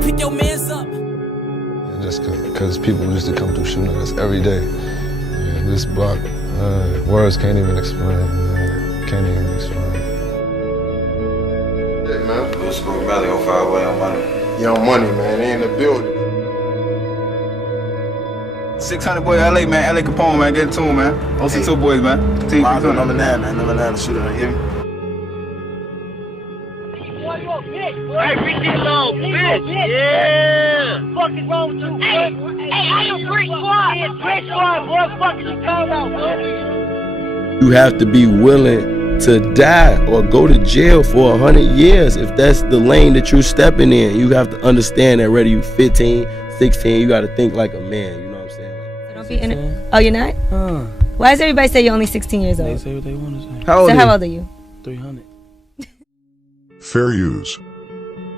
Pick your mans up. Just because people used to come through shooting us every day. Yeah, this block, words can't even explain. Can't even explain. Hey man, Blue School Valley on fire way on money. Young Money, man, they in the building. 600 boy, LA, man. LA Capone, man. Get it to him, man. OC2 boys, man. Team Number 9, man. Number 9 shooter, you hear me? Hey, reach this little bitch. Yeah. What the fuck is wrong with you? Hey, I am Brick Squad. Brick Squad, boy. What the fuck is you talking about, bro? You have to be willing to die or go to jail for 100 years if that's the lane that you're stepping in. You have to understand that whether you 15, 16, you got to think like a man. You know what I'm saying? So don't be in it. Oh, you're not? Why does everybody say you're only 16 years old? They say what they want to say. How old are you? 300. Fair use.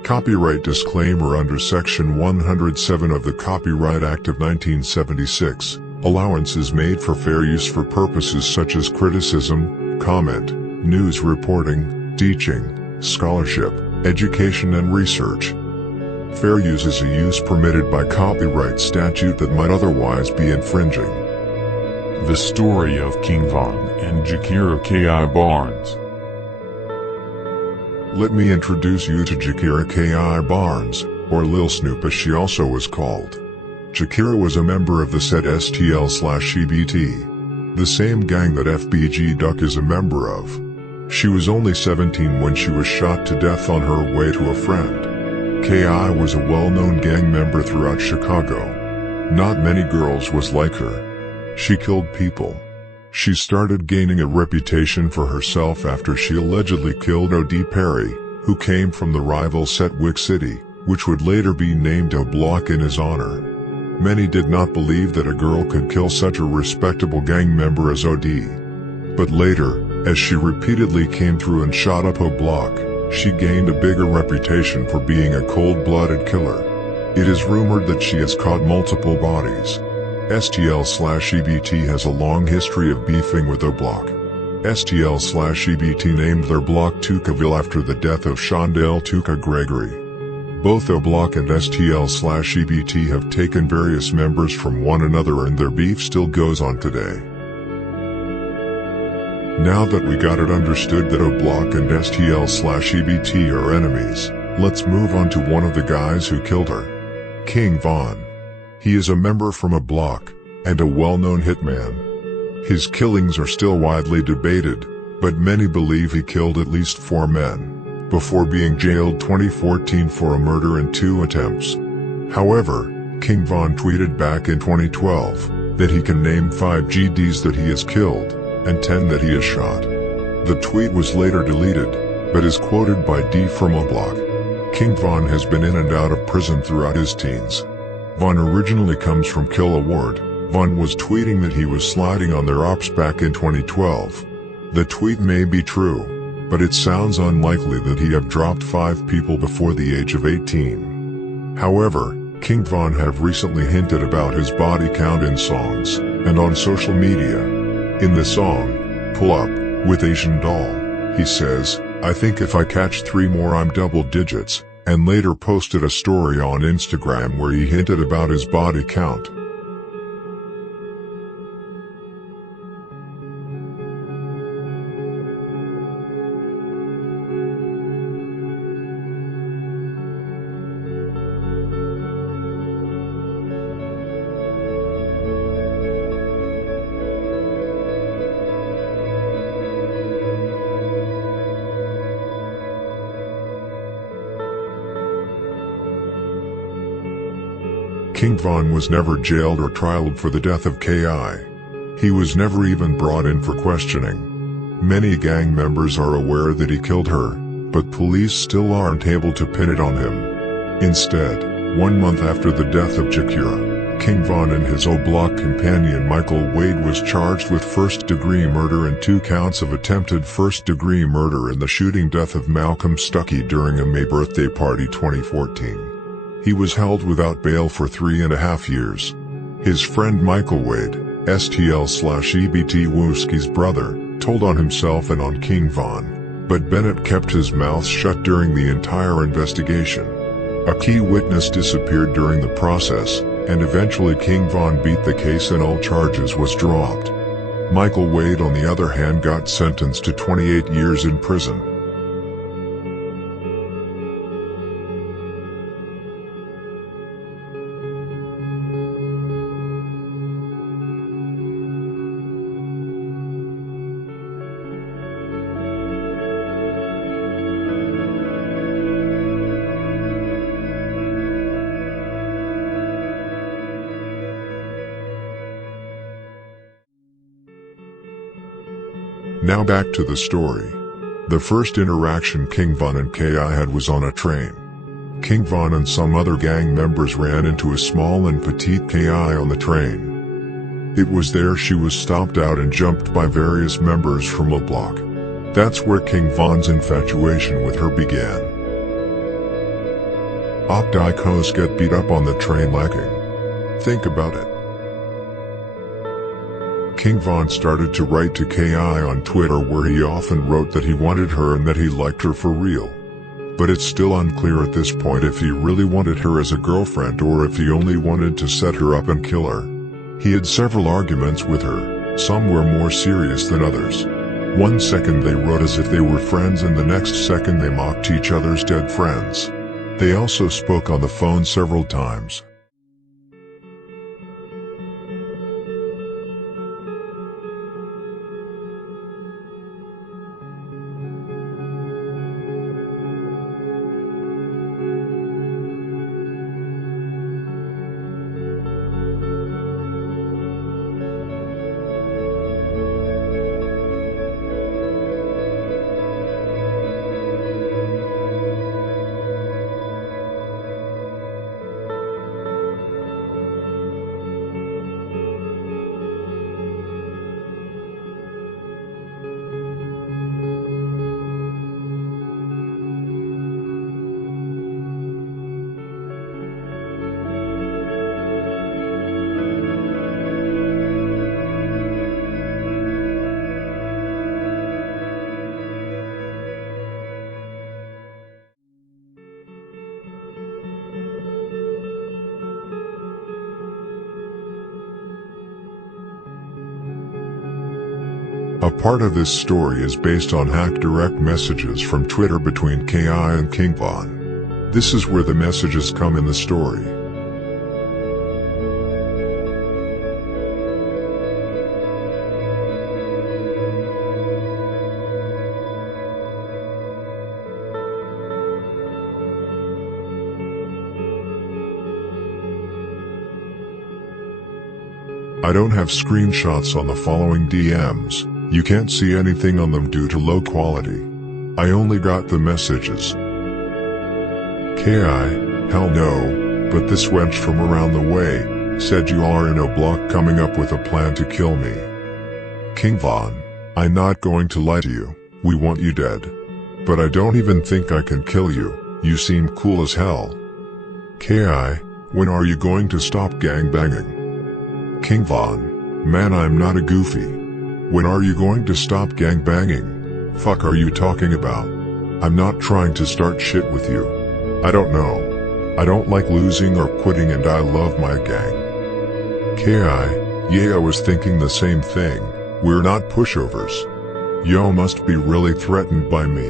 Copyright disclaimer under Section 107 of the Copyright Act of 1976. Allowance is made for fair use for purposes such as criticism, comment, news reporting, teaching, scholarship, education and research. Fair use is a use permitted by copyright statute that might otherwise be infringing. The story of King Von and Gakirah K.I. Barnes. Let me introduce you to Gakirah K.I. Barnes, or Lil Snoop as she also was called. Gakirah was a member of the said STL/EBT, the same gang that FBG Duck is a member of. She was only 17 when she was shot to death on her way to a friend. K.I. was a well-known gang member throughout Chicago. Not many girls was like her. She killed people. She started gaining a reputation for herself after she allegedly killed O.D. Perry, who came from the rival Setwick City, which would later be named O Block in his honor. Many did not believe that a girl could kill such a respectable gang member as O.D. But later, as she repeatedly came through and shot up O Block, she gained a bigger reputation for being a cold-blooded killer. It is rumored that she has caught multiple bodies. STL/EBT has a long history of beefing with O Block. STL/EBT named their block Tukaville after the death of Shondell Tuka Gregory. Both O Block and STL/EBT have taken various members from one another and their beef still goes on today. Now that we got it understood that O Block and STL/EBT are enemies, let's move on to one of the guys who killed her. King Von. He is a member from O Block, and a well-known hitman. His killings are still widely debated, but many believe he killed at least 4 men, before being jailed 2014 for a murder in 2 attempts. However, King Von tweeted back in 2012, that he can name 5 GDs that he has killed, and 10 that he has shot. The tweet was later deleted, but is quoted by D from O Block. King Von has been in and out of prison throughout his teens. Von originally comes from Kill Award. Von was tweeting that he was sliding on their ops back in 2012. The tweet may be true, but it sounds unlikely that he have dropped 5 people before the age of 18. However, King Von have recently hinted about his body count in songs, and on social media. In the song, Pull Up, with Asian Doll, he says, "I think if I catch 3 more I'm double digits," and later posted a story on Instagram where he hinted about his body count. King Von was never jailed or trialed for the death of K.I. He was never even brought in for questioning. Many gang members are aware that he killed her, but police still aren't able to pin it on him. Instead, 1 month after the death of Gakirah, King Von and his O Block companion Michael Wade was charged with first-degree murder and 2 counts of attempted first-degree murder in the shooting death of Malcolm Stuckey during a May birthday party 2014. He was held without bail for 3.5 years. His friend Michael Wade, STL/EBT Wooski's brother, told on himself and on King Von, but Bennett kept his mouth shut during the entire investigation. A key witness disappeared during the process, and eventually King Von beat the case and all charges was dropped. Michael Wade on the other hand got sentenced to 28 years in prison. Now back to the story. The first interaction King Von and Ki had was on a train. King Von and some other gang members ran into a small and petite Ki on the train. It was there she was stopped out and jumped by various members from a block. That's where King Von's infatuation with her began. Opticos get beat up on the train lacking. Think about it. King Von started to write to Ki on Twitter, where he often wrote that he wanted her and that he liked her for real. But it's still unclear at this point if he really wanted her as a girlfriend or if he only wanted to set her up and kill her. He had several arguments with her, some were more serious than others. One second they wrote as if they were friends and the next second they mocked each other's dead friends. They also spoke on the phone several times. A part of this story is based on hacked direct messages from Twitter between Ki and King Von. This is where the messages come in the story. I don't have screenshots on the following DMs. You can't see anything on them due to low quality. I only got the messages. Ki, hell no, but this wench from around the way said you are in a block coming up with a plan to kill me. King Von, I'm not going to lie to you, we want you dead. But I don't even think I can kill you, you seem cool as hell. Ki, when are you going to stop gangbanging? King Von, man, I'm not a goofy. When are you going to stop gangbanging? Fuck are you talking about? I'm not trying to start shit with you. I don't know. I don't like losing or quitting and I love my gang. Ki, yeah, I was thinking the same thing. We're not pushovers. Y'all must be really threatened by me.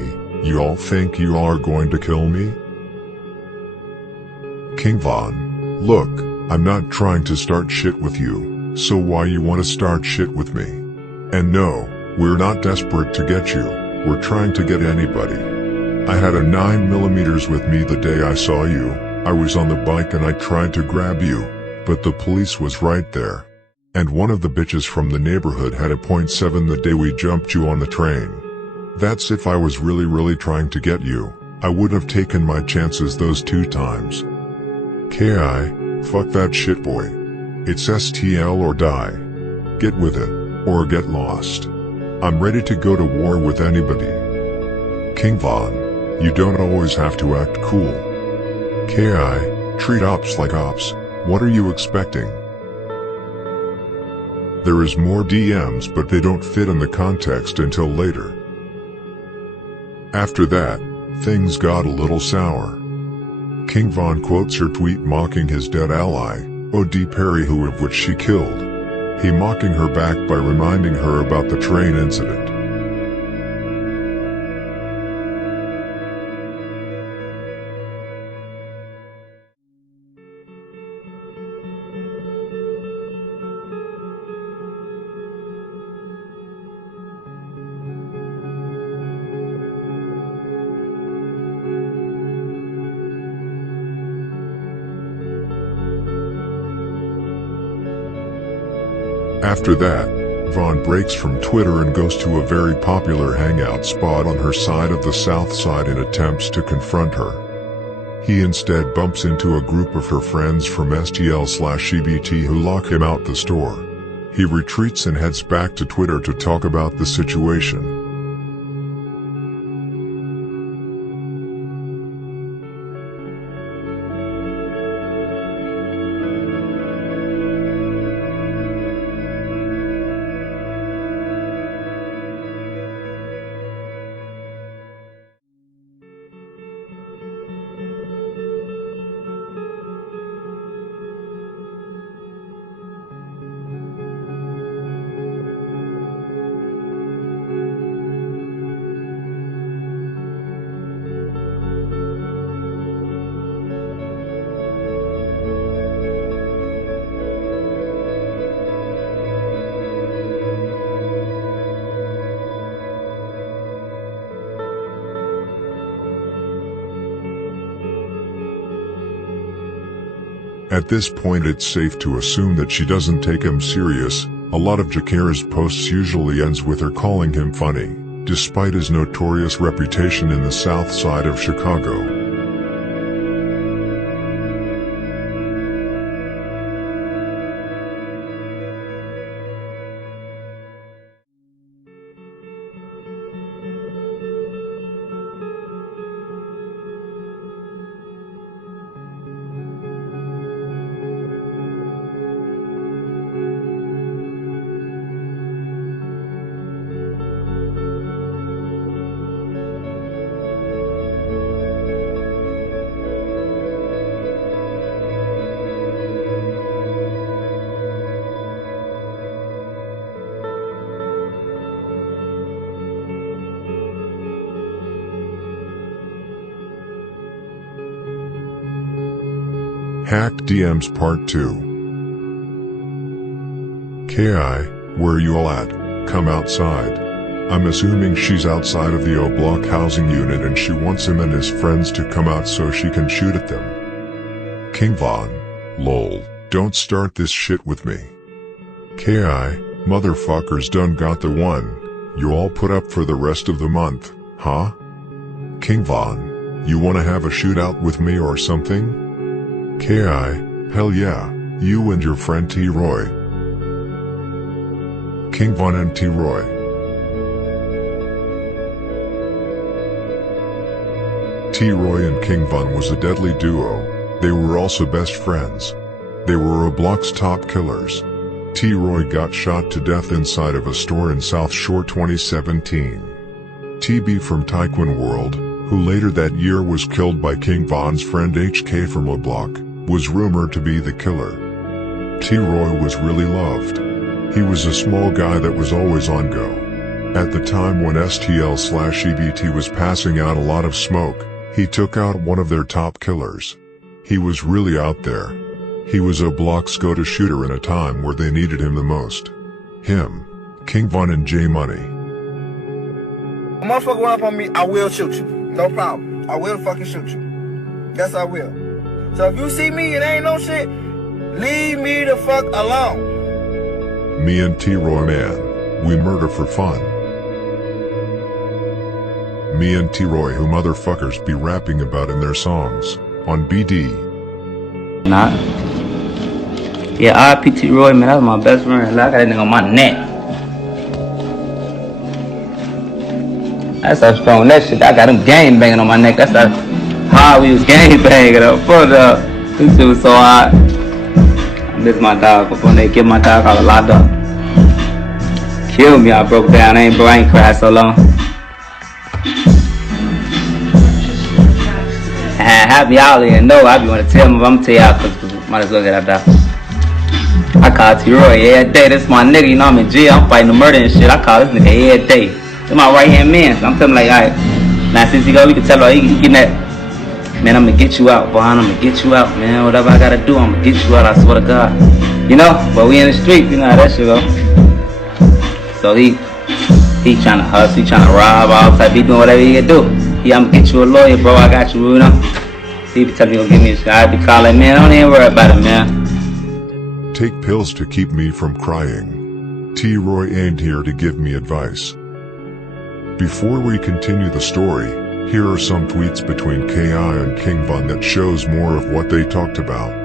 You all think you are going to kill me? King Von, look, I'm not trying to start shit with you, so why you want to start shit with me? And no, we're not desperate to get you, we're trying to get anybody. I had a 9mm with me the day I saw you, I was on the bike and I tried to grab you, but the police was right there. And one of the bitches from the neighborhood had a .7 the day we jumped you on the train. That's if I was really trying to get you, I would have taken my chances those 2 times. Ki, fuck that shit boy. It's STL or die. Get with it. Or get lost. I'm ready to go to war with anybody. King Von, you don't always have to act cool. Ki, treat ops like ops, what are you expecting? There is more DMs but they don't fit in the context until later. After that, things got a little sour. King Von quotes her tweet mocking his dead ally, O.D. Perry, who of which she killed. He mocking her back by reminding her about the train incident. After that, Vaughn breaks from Twitter and goes to a very popular hangout spot on her side of the South Side and attempts to confront her. He instead bumps into a group of her friends from STL/EBT who lock him out the store. He retreats and heads back to Twitter to talk about the situation. At this point it's safe to assume that she doesn't take him serious. A lot of Gakirah's posts usually ends with her calling him funny, despite his notorious reputation in the South Side of Chicago. Hacked DMs Part 2. Ki, where you all at? Come outside. I'm assuming she's outside of the O Block housing unit and she wants him and his friends to come out so she can shoot at them. King Von, lol, don't start this shit with me. Ki, motherfuckers done got the one. You all put up for the rest of the month, huh? King Von, you wanna have a shootout with me or something? Ki, hell yeah, you and your friend T-Roy. King Von and T-Roy. T-Roy and King Von was a deadly duo. They were also best friends. They were O Block's top killers. T-Roy got shot to death inside of a store in South Shore 2017. TB from Taekwon World, who later that year was killed by King Von's friend HK from O Block, was rumored to be the killer. T-Roy was really loved. He was a small guy that was always on go. At the time when STL/EBT was passing out a lot of smoke, he took out one of their top killers. He was really out there. He was O Block's go-to shooter in a time where they needed him the most. Him, King Von and J Money. A motherfucker run up on me, I will shoot you. No problem. I will fucking shoot you. Yes, I will. So if you see me, it ain't no shit, leave me the fuck alone. Me and T-Roy, man, we murder for fun. Me and T-Roy, who motherfuckers be rapping about in their songs, on BD. Nah. Yeah, RIP T-Roy, man, that was my best friend. I got that nigga on my neck. That's how strong that shit. I got him gang banging on my neck. That's how hard we was gang banging up. Fuck up. This shit was so hot. I miss my dog. Before they get my dog out of locked up. Killed me. I broke down. I ain't cried so long. Happy y'all even know. I be want to tell him, I'm gonna tell y'all cause might as well get out there. I call T-Roy every day. This my nigga, you know I'm in jail. I'm fighting the murder and shit. I call this nigga every day. This my right hand man. So I'm telling him like, alright, now since he go, we can tell him he getting that. Man, I'm gonna get you out, Vaughn. I'm gonna get you out, man. Whatever I gotta do, I'm gonna get you out. I swear to God. You know, but we in the street, you know how that shit go. So he trying to hustle, he trying to rob, all type. He doing whatever he can do. I'm gonna get you a lawyer, bro. I got you, you know. He be telling me, gonna give me a shot. I be calling, man. Don't even worry about it, man. Take pills to keep me from crying. T-Roy ain't here to give me advice. Before we continue the story, here are some tweets between KI and King Von that shows more of what they talked about.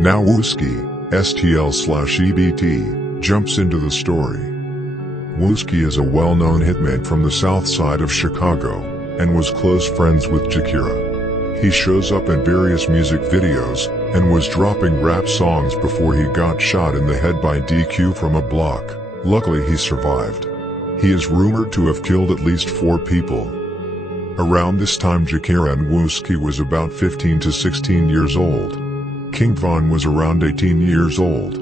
Now Wooski, STL/EBT, jumps into the story. Wooski is a well-known hitman from the south side of Chicago, and was close friends with Gakirah. He shows up in various music videos, and was dropping rap songs before he got shot in the head by DQ from a block. Luckily he survived. He is rumored to have killed at least 4 people. Around this time Gakirah and Wooski was about 15 to 16 years old. King Von was around 18 years old.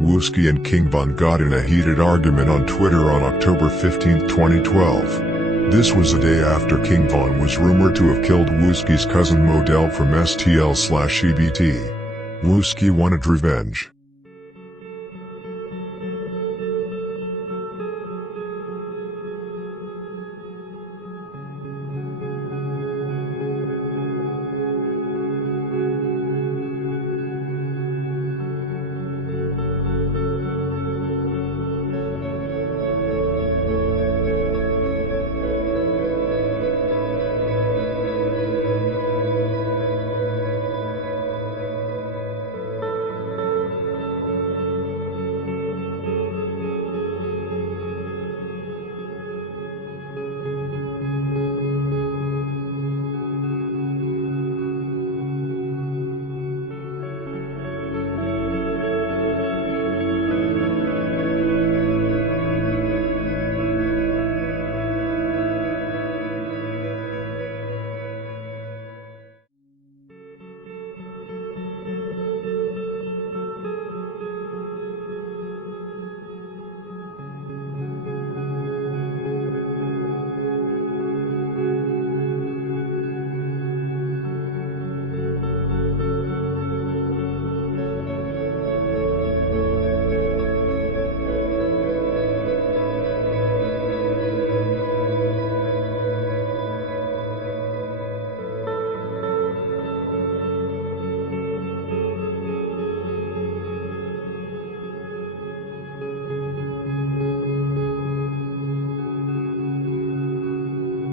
Wooski and King Von got in a heated argument on Twitter on October 15, 2012. This was a day after King Von was rumored to have killed Wooski's cousin Model from STL/EBT. Wooski wanted revenge.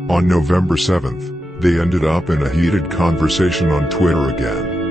On November 7th, they ended up in a heated conversation on Twitter again.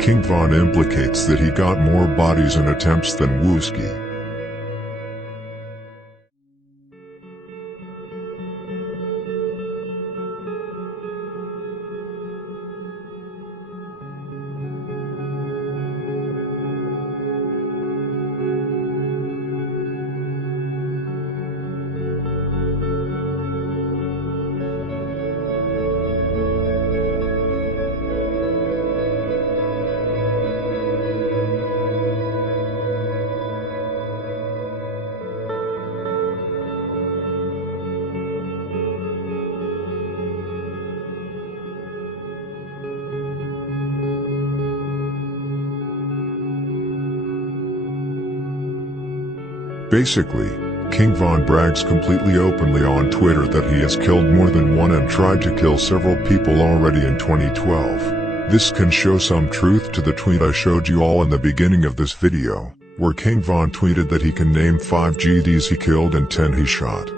King Von implicates that he got more bodies and attempts than Wooski. Basically, King Von brags completely openly on Twitter that he has killed more than one and tried to kill several people already in 2012. This can show some truth to the tweet I showed you all in the beginning of this video, where King Von tweeted that he can name 5 GDs he killed and 10 he shot.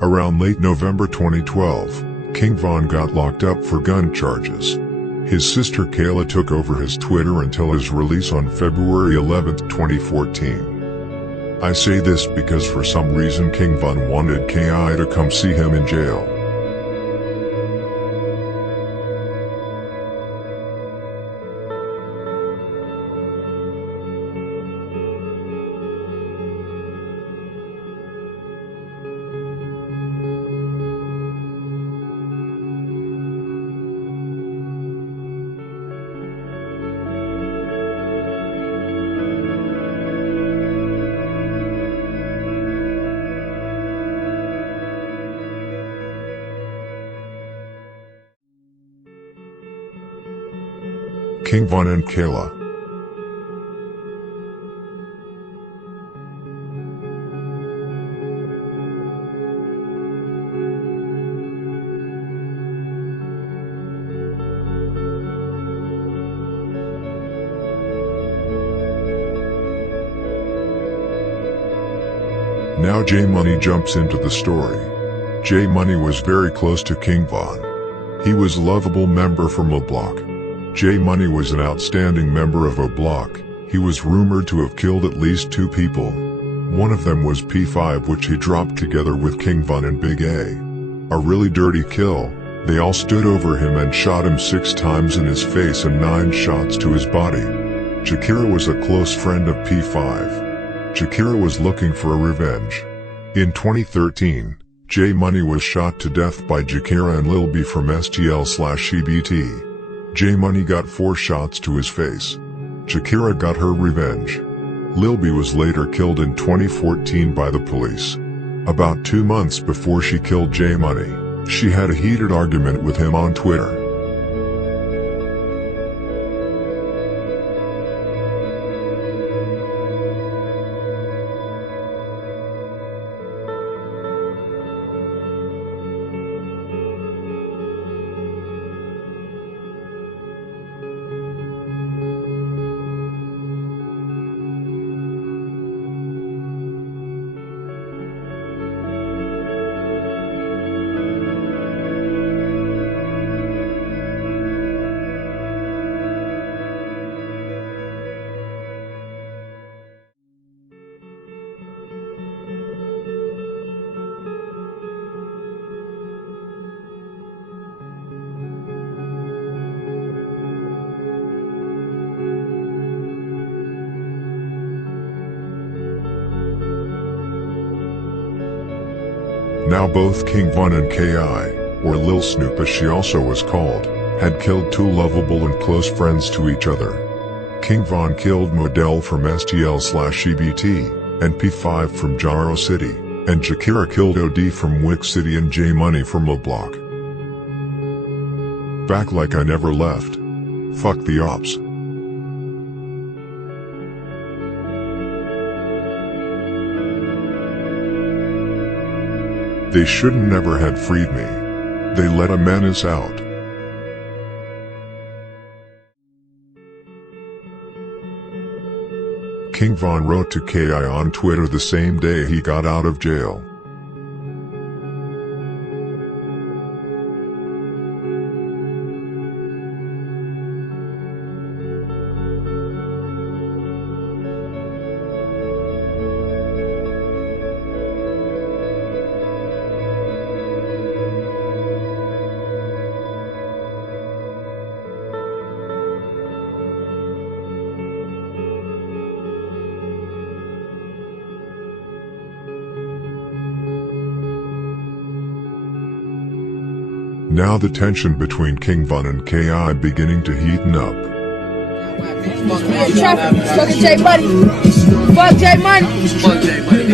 Around late November 2012, King Von got locked up for gun charges. His sister Kayla took over his Twitter until his release on February 11, 2014. I say this because for some reason King Von wanted Ki to come see him in jail. King Von and Kayla. Now J Money jumps into the story. J Money was very close to King Von. He was a lovable member from a block. J Money was an outstanding member of a block. He was rumored to have killed at least 2 people. One of them was P5, which he dropped together with King Von and Big A. A really dirty kill. They all stood over him and shot him 6 times in his face and 9 shots to his body. Gakirah was a close friend of P5. Gakirah was looking for a revenge. In 2013, J Money was shot to death by Gakirah and Lil B from STL/EBT. J Money got 4 shots to his face. Gakirah got her revenge. Lil B was later killed in 2014 by the police. About 2 months before she killed J Money, she had a heated argument with him on Twitter. Now both King Von and Ki, or Lil Snoop as she also was called, had killed 2 lovable and close friends to each other. King Von killed Modell from STL/EBT, and P5 from Jaro City, and Gakirah killed OD from Wick City and J Money from a block. Back like I never left. Fuck the ops. They shouldn't never had freed me. They let a menace out. King Von wrote to Ki on Twitter the same day he got out of jail. Now the tension between King Von and Ki beginning to heaten up. Fuck J Money. Fuck J Money. Fuck J Money.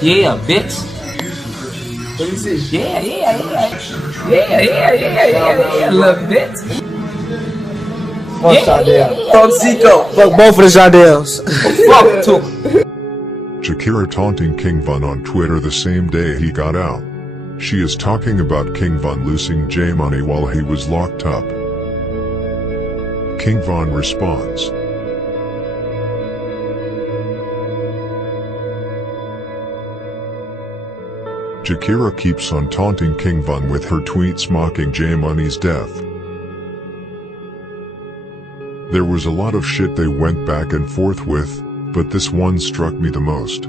Yeah, bitch. Let me see. Yeah, little bitch. Fuck Shadell. Fuck Zico. Fuck both of the Shadells. Fuck too. Gakirah taunting King Von on Twitter the same day he got out. She is talking about King Von losing J Money while he was locked up. King Von responds. Gakirah keeps on taunting King Von with her tweets mocking J Money's death. There was a lot of shit they went back and forth with, but this one struck me the most.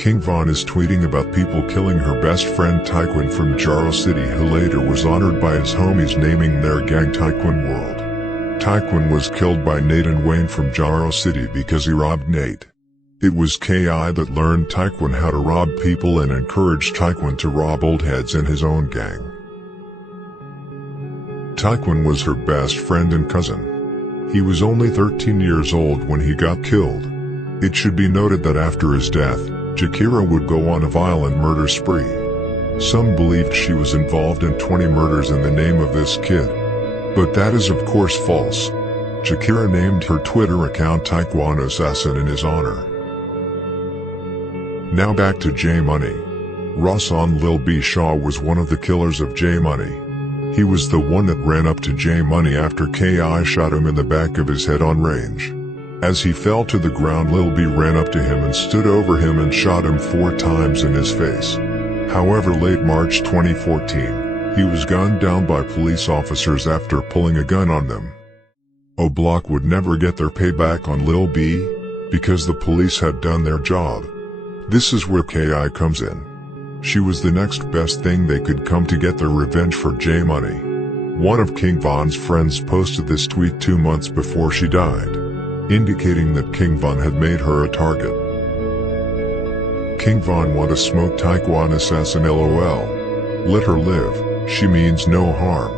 King Von is tweeting about people killing her best friend Taekwon from Jaro City, who later was honored by his homies naming their gang Taekwon World. Taekwon was killed by Nate and Wayne from Jaro City because he robbed Nate. It was Ki that learned Taekwon how to rob people and encouraged Taekwon to rob old heads in his own gang. Taekwon was her best friend and cousin. He was only 13 years old when he got killed. It should be noted that after his death, Gakirah would go on a violent murder spree. Some believed she was involved in 20 murders in the name of this kid. But that is of course false. Gakirah named her Twitter account Taekwon Assassin in his honor. Now back to J Money. Rasan Lil B Shaw was one of the killers of J Money. He was the one that ran up to J Money after Ki shot him in the back of his head on range. As he fell to the ground, Lil B ran up to him and stood over him and shot him 4 times in his face. However, late March 2014, he was gunned down by police officers after pulling a gun on them. O Block would never get their payback on Lil B, because the police had done their job. This is where Ki comes in. She was the next best thing they could come to get their revenge for J Money. One of King Von's friends posted this tweet 2 months before she died, indicating that King Von had made her a target. King Von want to smoke Taekwon Assassin LOL. Let her live, she means no harm.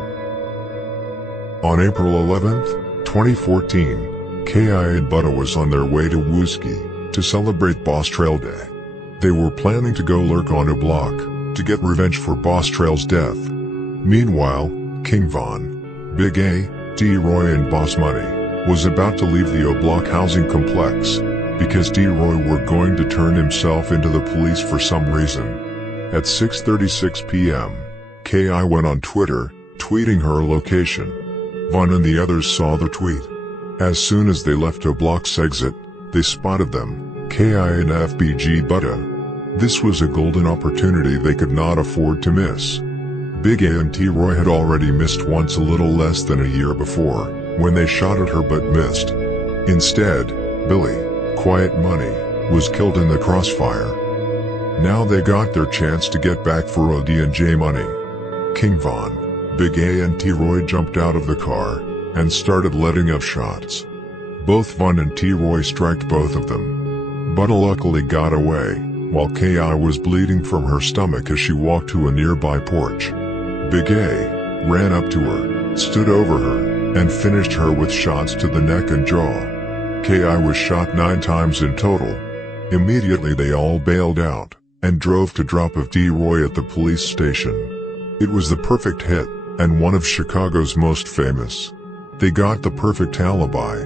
On April 11th, 2014, Ki and Butta was on their way to Wooski to celebrate Boss Trail Day. They were planning to go lurk on a block to get revenge for Boss Trail's death. Meanwhile, King Von, Big A, D-Roy and Boss Money was about to leave the O-Block housing complex because D-Roy were going to turn himself into the police for some reason. At 6:36 p.m., Ki went on Twitter, tweeting her location. Von and the others saw the tweet. As soon as they left O-Block's exit, they spotted them, Ki and FBG Butta. This was a golden opportunity they could not afford to miss. Big A and T-Roy had already missed once a little less than a year before, when they shot at her but missed. Instead, Billy, Quiet Money, was killed in the crossfire. Now they got their chance to get back for OD and J Money. King Von, Big A and T-Roy jumped out of the car and started letting off shots. Both Von and T-Roy struck both of them. Butta luckily got away, while Ki was bleeding from her stomach as she walked to a nearby porch. Big A ran up to her, stood over her, and finished her with shots to the neck and jaw. Ki was shot 9 times in total. Immediately they all bailed out and drove to drop off D-Roy at the police station. It was the perfect hit, and one of Chicago's most famous. They got the perfect alibi.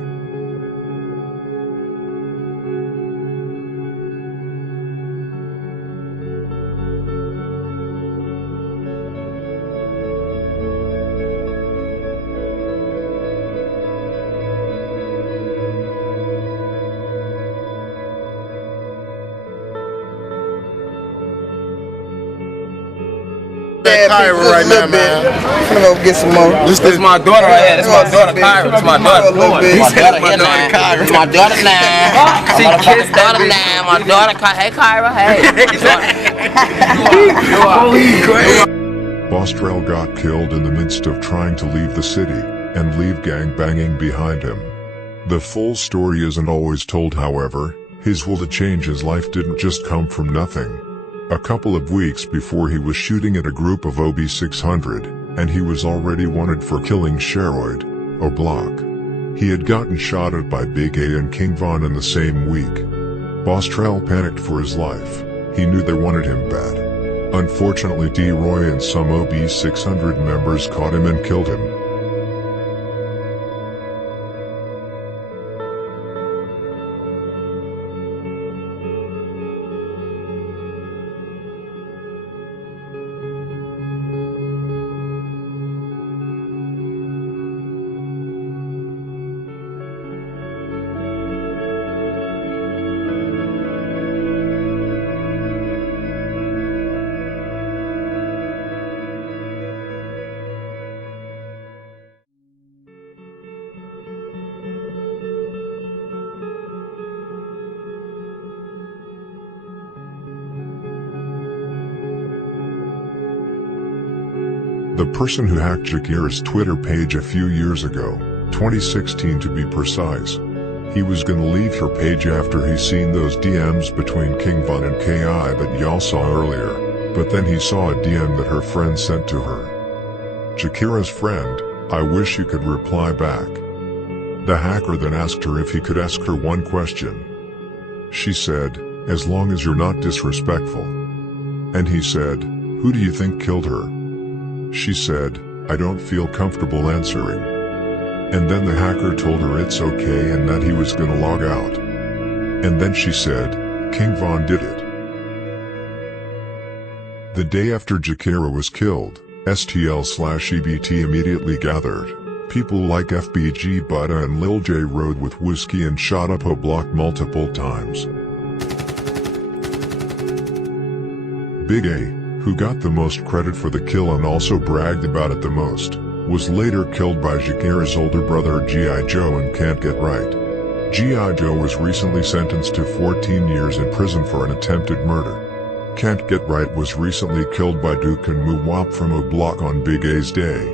Gakirah right now, man. I'm gonna go get some more. This is my daughter right here. This is my daughter Gakirah. This is my daughter. My daughter Gakirah. My daughter now. She kissed my daughter now. My daughter Gakirah. Hey, Gakirah. Hey. Boss Trail got killed in the midst of trying to leave the city and leave gangbanging behind him. The full story isn't always told, however. His will to change his life didn't just come from nothing. A couple of weeks before, he was shooting at a group of OB600, and he was already wanted for killing Sheroid, O-Block. He had gotten shot at by Big A and King Von in the same week. Boss Trail panicked for his life. He knew they wanted him bad. Unfortunately, D-Roy and some OB600 members caught him and killed him. The person who hacked Gakirah's Twitter page a few years ago, 2016 to be precise. He was gonna leave her page after he seen those DMs between King Von and KI that y'all saw earlier, but then he saw a DM that her friend sent to her. Gakirah's friend, I wish you could reply back. The hacker then asked her if he could ask her one question. She said, as long as you're not disrespectful. And he said, who do you think killed her? She said, I don't feel comfortable answering. And then the hacker told her it's okay and that he was gonna log out. And then she said, King Von did it. The day after Gakirah was killed, STL/EBT immediately gathered. People like FBG Buddha and Lil J rode with whiskey and shot up a block multiple times. Big A, who got the most credit for the kill and also bragged about it the most, was later killed by Gakirah's older brother G.I. Joe and Can't Get Right. G.I. Joe was recently sentenced to 14 years in prison for an attempted murder. Can't Get Right was recently killed by Duke and Muwap from a block on Big A's day.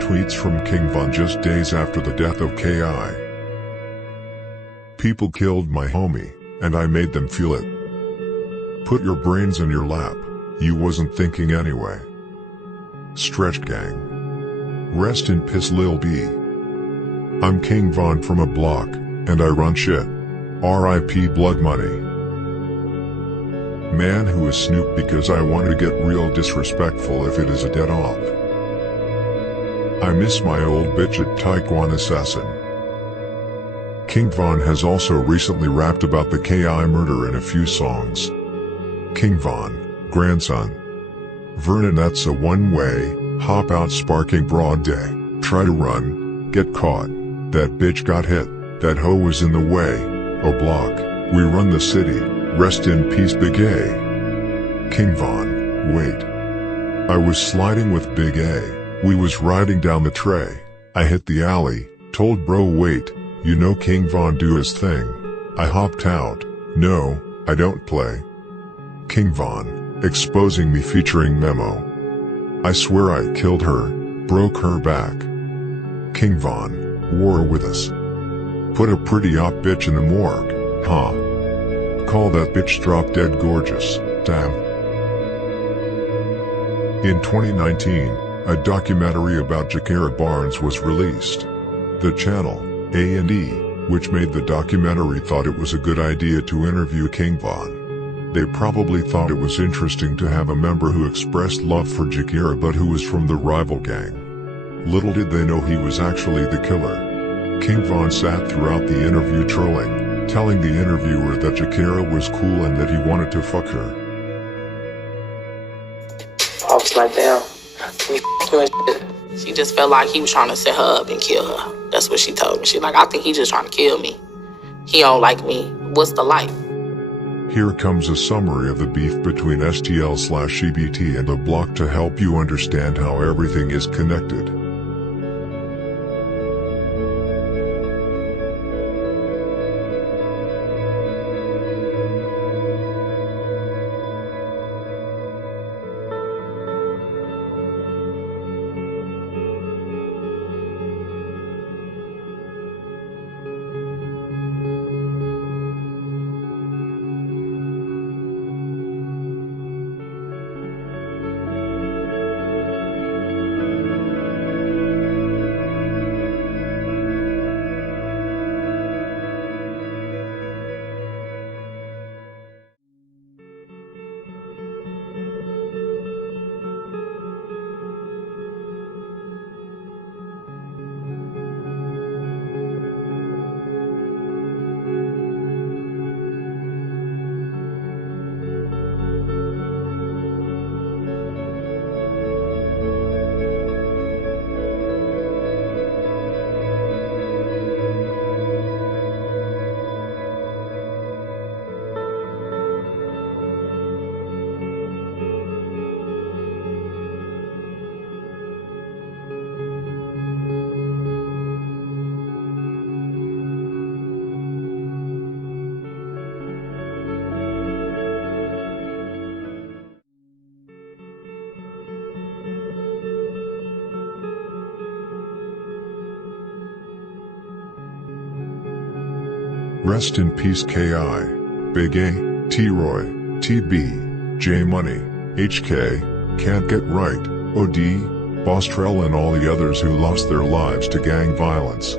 Tweets from King Von just days after the death of KI. People killed my homie, and I made them feel it. Put your brains in your lap, you wasn't thinking anyway. Stretch Gang. Rest in piss Lil B. I'm King Von from a block, and I run shit. R.I.P. Blood Money. Man who is Snoop because I want to get real disrespectful if it is a dead off. I miss my old bitch at Taekwon Assassin. King Von has also recently rapped about the KI murder in a few songs. King Von, grandson. Vernon, that's a one-way, hop out sparking broad day, try to run, get caught, that bitch got hit, that hoe was in the way, oh block, we run the city, rest in peace Big A. King Von, wait. I was sliding with Big A. We was riding down the tray, I hit the alley, told bro wait, you know King Von do his thing. I hopped out, no, I don't play. King Von, exposing me featuring memo. I swear I killed her, broke her back. King Von, war with us. Put a pretty op bitch in the morgue, huh? Call that bitch drop dead gorgeous, damn. In 2019, a documentary about Gakirah Barnes was released. The channel, A&E, which made the documentary, thought it was a good idea to interview King Von. They probably thought it was interesting to have a member who expressed love for Gakirah but who was from the rival gang. Little did they know he was actually the killer. King Von sat throughout the interview trolling, telling the interviewer that Gakirah was cool and that he wanted to fuck her. I was like, damn. She just felt like he was trying to set her up and kill her. That's what she told me. She like, I think he just trying to kill me. He don't like me. What's the life? Here comes a summary of the beef between STL/EBT and the block to help you understand how everything is connected. Rest in peace K.I., Big A, T-Roy, T.B., J-Money, H.K., Can't Get Right, O.D., Bostrell and all the others who lost their lives to gang violence.